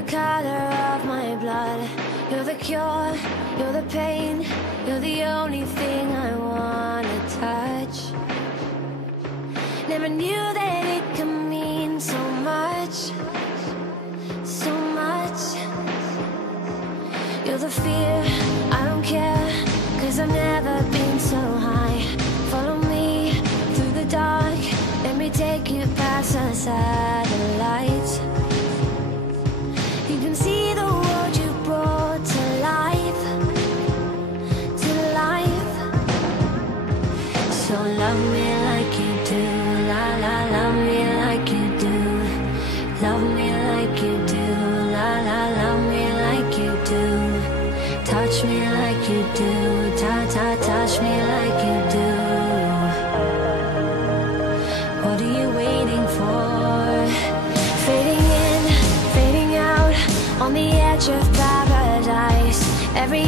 the color of my blood. You're the cure, you're the pain. You're the only thing I wanna touch. Never knew that it could mean so much, so much. You're the fear, I don't care, 'cause I've never been so high. Follow me through the dark, let me take you past the satellites. You can see the world you brought to life, to life. So love me like you do, la la, love me like you do. Love me like you do, la la, love me like you do. Touch me like you do, ta ta, touch me like you do. What are you waiting for? Fading in, fading out, on the edge of paradise. Every